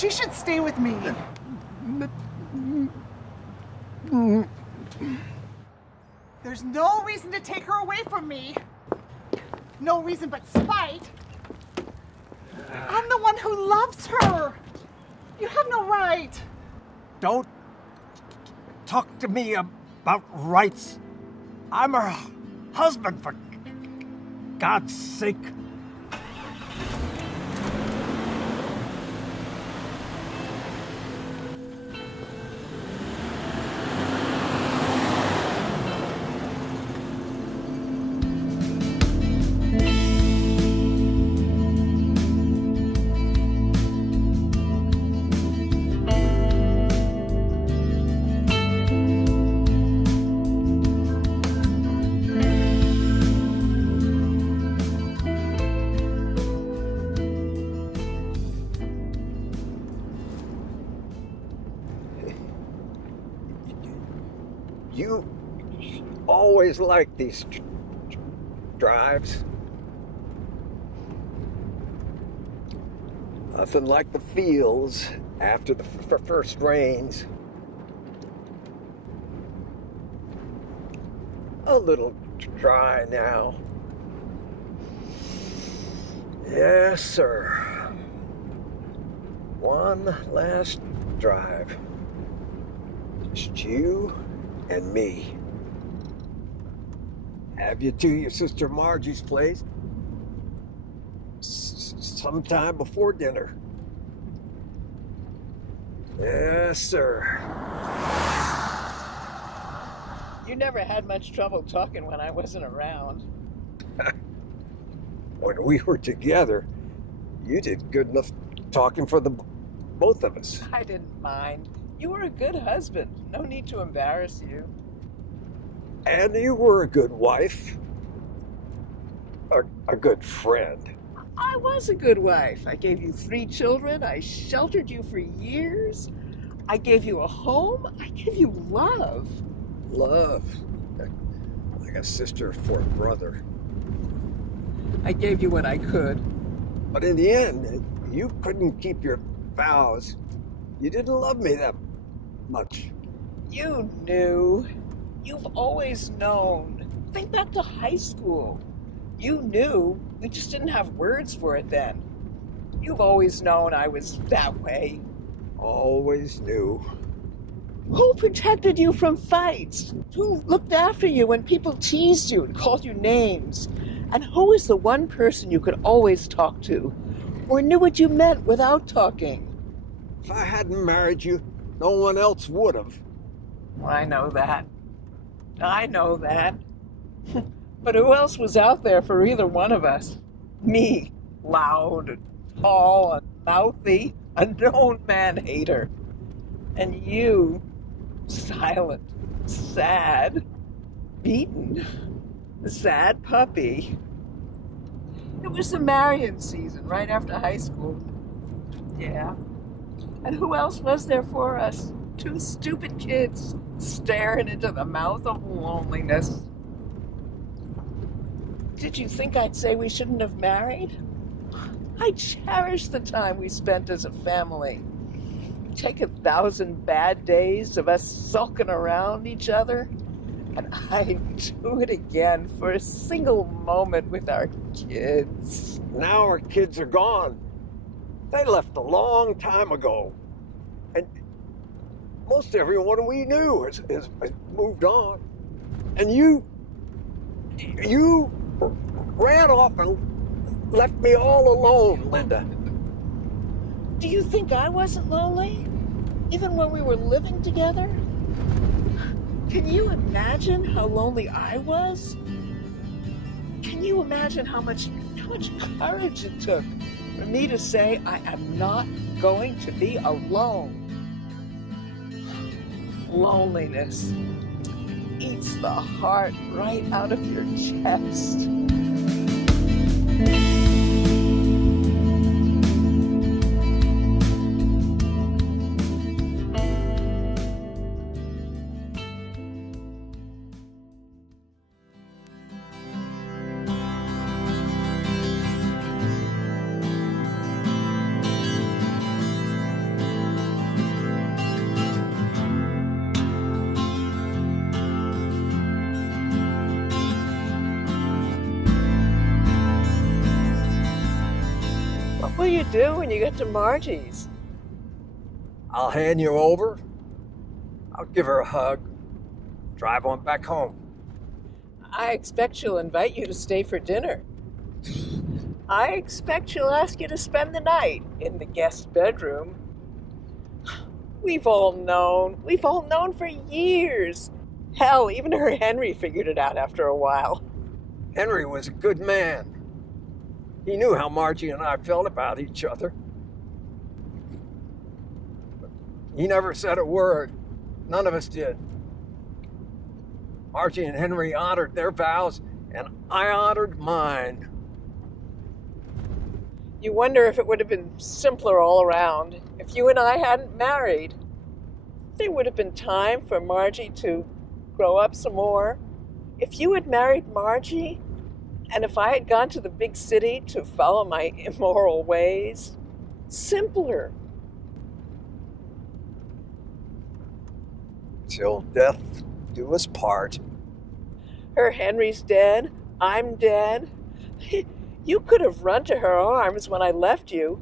She should stay with me. There's no reason to take her away from me. No reason but spite. I'm the one who loves her. You have no right. Don't talk to me about rights. I'm her husband, for God's sake. You always like these drives. Nothing like the feels after the first rains. A little dry now. Yes, sir. One last drive. Just you and me. Have you to your sister Margie's place sometime before dinner. Yes, sir. You never had much trouble talking when I wasn't around. When we were together, you did good enough talking for the both of us. I didn't mind. You were a good husband. No need to embarrass you. And you were a good wife. A good friend. I was a good wife. I gave you 3 children. I sheltered you for years. I gave you a home. I gave you love. Love. Like a sister for a brother. I gave you what I could. But in the end, you couldn't keep your vows. You didn't love me that much. You knew. You've always known. Think back to high school. You knew. We just didn't have words for it then. You've always known I was that way. Always knew. Who protected you from fights? Who looked after you when people teased you and called you names? And who was the one person you could always talk to? Or knew what you meant without talking? If I hadn't married you, no one else would have. I know that. I know that. But who else was out there for either one of us? Me, loud and tall and mouthy, a known man-hater. And you, silent, sad, beaten, a sad puppy. It was the Marion season right after high school. Yeah. And who else was there for us? 2 stupid kids staring into the mouth of loneliness. Did you think I'd say we shouldn't have married? I cherish the time we spent as a family. Take 1,000 bad days of us sulking around each other, and I'd do it again for a single moment with our kids. Now our kids are gone. They left a long time ago. And most everyone we knew has moved on. And you ran off and left me all alone, Linda. Do you think I wasn't lonely? Even when we were living together? Can you imagine how lonely I was? Can you imagine how much courage it took for me to say I am not going to be alone? Loneliness eats the heart right out of your chest. you do when you get to Margie's? I'll hand you over. I'll give her a hug. Drive on back home. I expect she'll invite you to stay for dinner. I expect she'll ask you to spend the night in the guest bedroom. We've all known for years. Hell, even her Henry figured it out after a while. Henry was a good man. He knew how Margie and I felt about each other. He never said a word. None of us did. Margie and Henry honored their vows, and I honored mine. You wonder if it would have been simpler all around if you and I hadn't married. There would have been time for Margie to grow up some more. If you had married Margie, and if I had gone to the big city to follow my immoral ways, simpler. Till death do us part. Her Henry's dead, I'm dead. You could have run to her arms when I left you,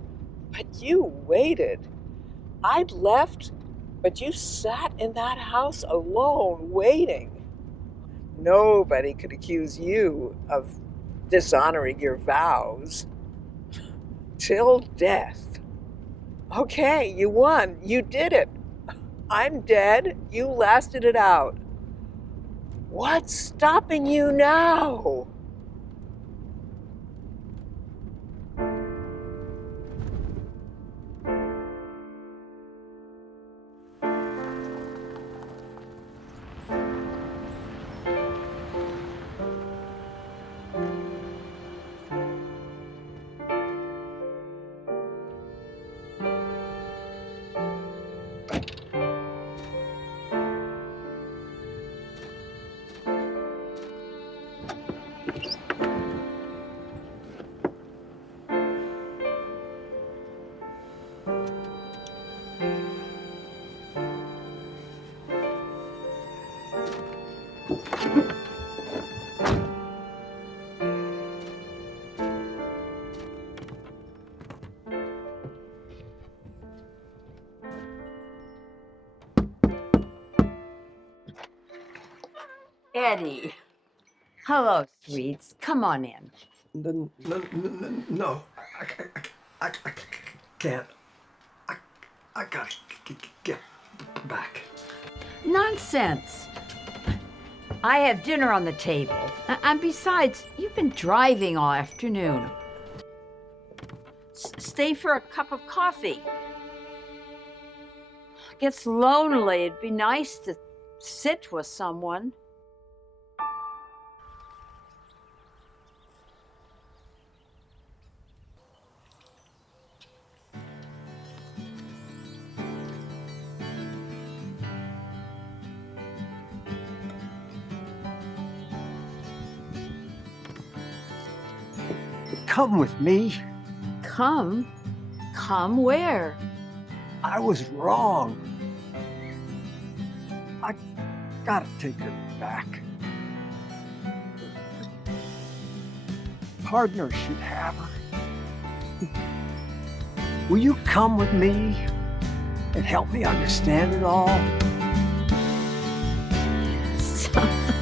but you waited. I'd left, but you sat in that house alone, waiting. Nobody could accuse you of dishonoring your vows. Till death. Okay, you won. You did it. I'm dead. You lasted it out. What's stopping you now? Eddie. Hello, sweets. Come on in. No, I can't. I gotta get back. Nonsense. I have dinner on the table. And besides, you've been driving all afternoon. Stay for a cup of coffee. It gets lonely. It'd be nice to sit with someone. Come with me. Come? Come where? I was wrong. I gotta take her back. Partner should have her. Will you come with me and help me understand it all? Yes.